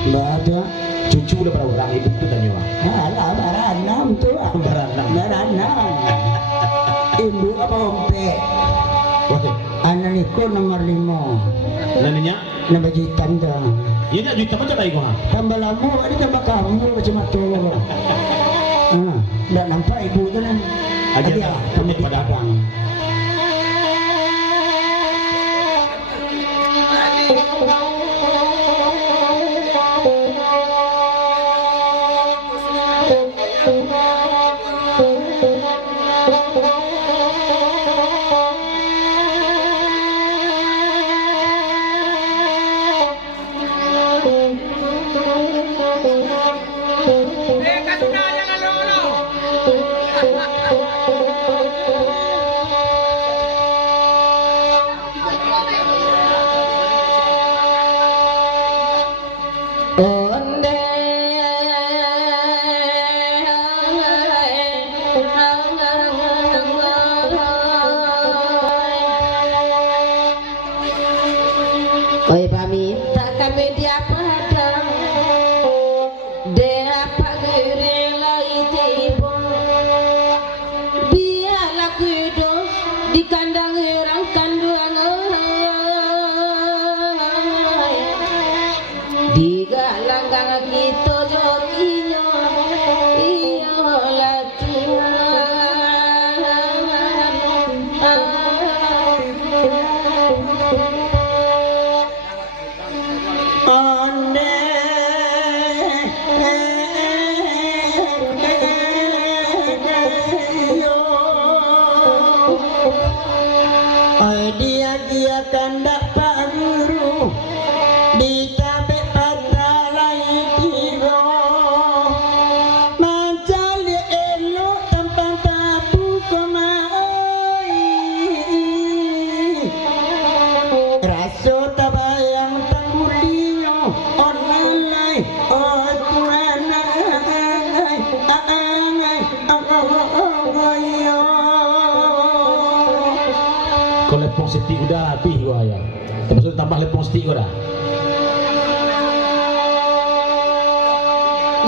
Nggak ada. Cucu udah berapa orang ibu tuh tanya. Alah, baranam tuh. Baranam. Baranam. Ibu apa ompe? Anak niku nomor 5. Namanya? Nama jitan dah. Iya nak juta macam lagi kau? Tambah lama, ini tambah kamu macam tu. Nggak nampak ibu tu kan? Ajar Dia dah, kamu pada padang. Oi paminta kami dia padang dia pagere tiba biarlah hidup di kandang orang kanduan di galanggang kita jokinya iyalah Dia kandak Pak Guru di tabek patalai tiga mencari elok tempat tabu kemai rasa tabayang tanggulinya online oh Tuhan Kalau lepong seti udah habis gua ya. Termasuk tambah lepong seti gua dah.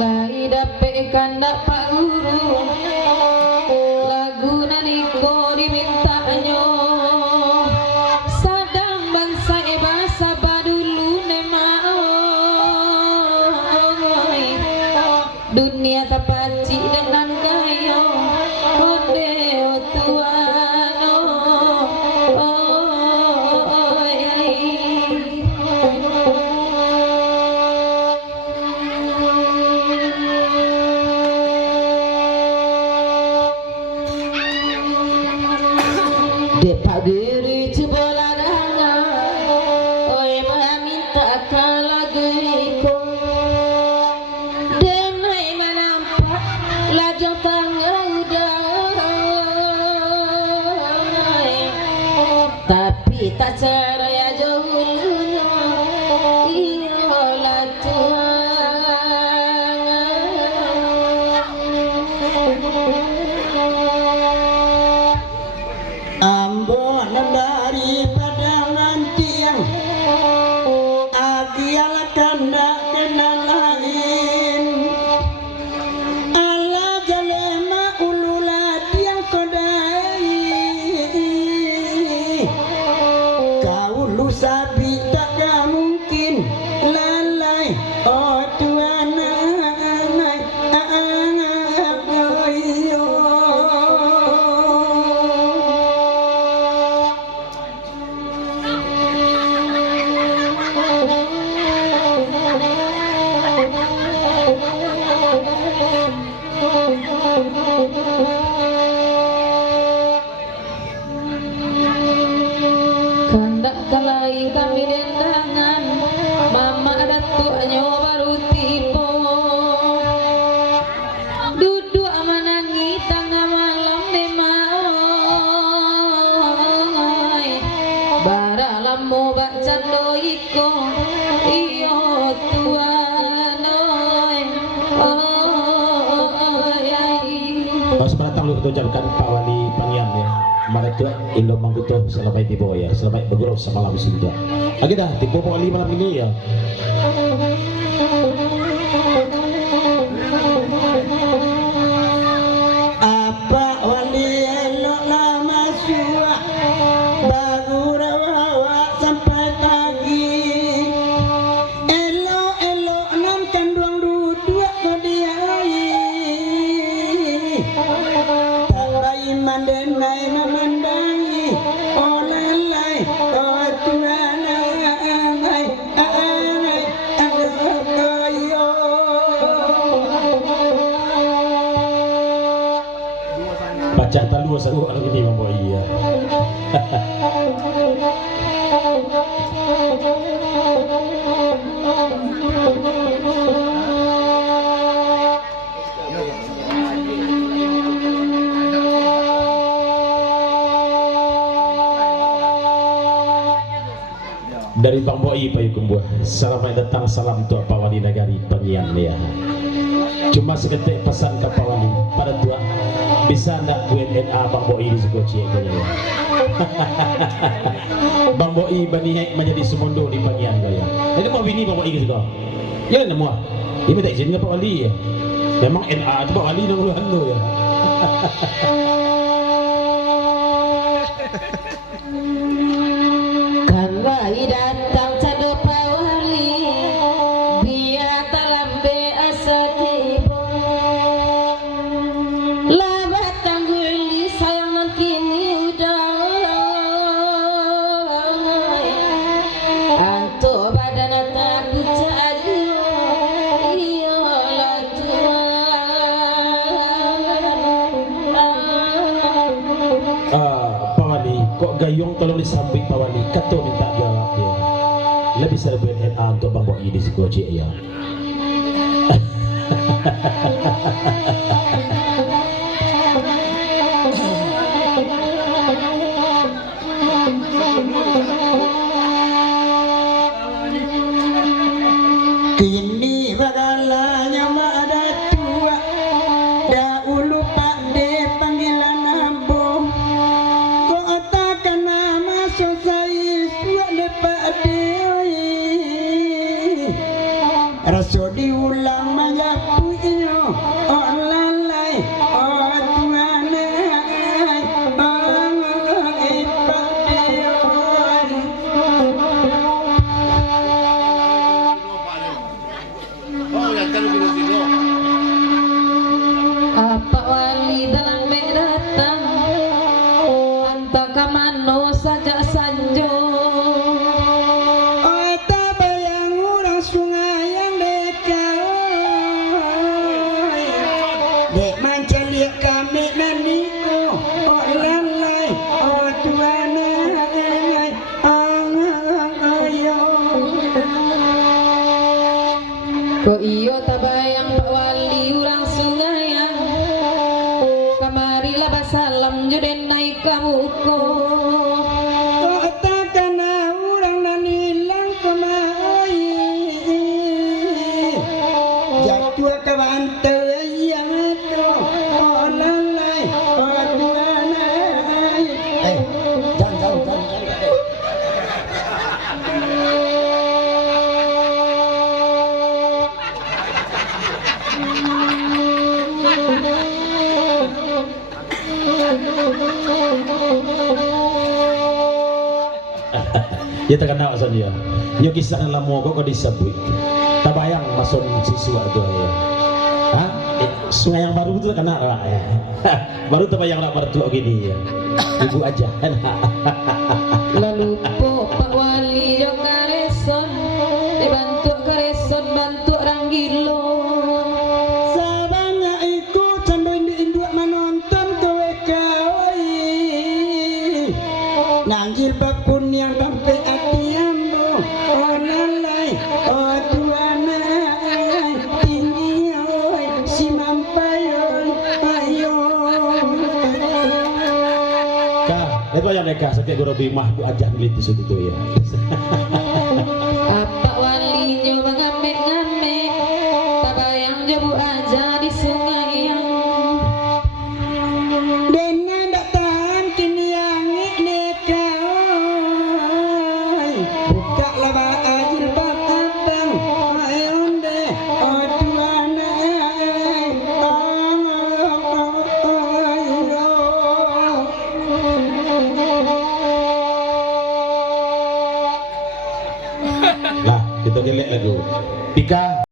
Lai dape kandak Pak Guru lagu naniko dimintanyo sadang bangsa bahasa badulu nemai dunia tapaci dengan gayo kode tuano de pagiri cibola danga oi minta kalagiko denai menampak lajang tangga udah tapi tak cara ya jauh iyalah Ambon dari padangan tiang agial kandak kenal lain ala jalema ulula tiang kodai kau lu sabi tak mungkin lalai oh Tuhan kandak kalai kami dendangan mama datuk nyawa baru tipu duduk menangi tengah malam demai bara lamu baca doiko iyo tuan oi Sebentar lu kita ucapkan Pak Wali Pangian ya. mereka ilo mangkuto selama tibo ya, selama bergurau sama lalu sudah. Lagi dah tibo po malam ini ya. Apa wali elok lama suah baru rawa sampai pagi. Elok non kandung duduk ke dia. Tak bayi mandenai memandangi. Oh lalai, oh Tuhan ai Baca talu saru kalau ini mampu iya. Dari Bang Boi Payukumbuh, selamat datang, salam tua pawali nagari pengian ya. Cuma seketik pesan ke pawali pada tua, bisa ndak WNA Bang Boi di Sekoci ya. Bang Boi banihek menjadi semondo di pengian gaya. Jadi mau bini Bang Boi gitu. Ya nemu. Ini minta izin ke pawali ya. Memang NA itu pawali nang lu ya. Wahai datang cado pawali biar talambe asatibo labat tangguli sayang non kini udah anto badan takut caju iyo la Pawali kok gayung tolong disambing pawali kato minta jawab ya. Lebih serbuan NA untuk Bang Boi di Sekoci ya. Kini bagalanya ada tua dahulu Pak De panggilan ambo kota kan nama sosai suak de Pak De raso diulang mayapu iyo oh lalai oh tuanai oh Pak De apa wali dalam datang anta kamano saja sanjo oh tak bayang orang sungai yang dekat dek manca lihat kami naniko oh lalai oh tuanai oh ayo ko iyo tabayang pak wali urang sungayang kamari labas salam juden naik kamuko oh takkan orang nanilang kemai jatuh ke bantai yang itu oh lalai oh tuanai jangan Ya terkenal saja. Yo kisah dalam mogo kok disebut. Tabayang masuk siswa tu ya. Hah? Sungai yang baru itu terkenal lah ya. Baru tabayang nak mertua gini ya. Ibu aja. lalu po pak wali yo kareson dibantu kareson bantu ranggilo Sabanya ikut sampai diinduk menonton kowe kawai nanggil bakun yang sampai hati ambo oh lalai oh tuanai tinggi oi si mampayon ayo Kak, itu yang mereka setiap guru di mah bu aja milik di situ ya. apa wali nyo mengamek-ngamek tabayang jobu aja di sungai yang dena ndak tahan kini ya Nah, kita gelek lagu. Dika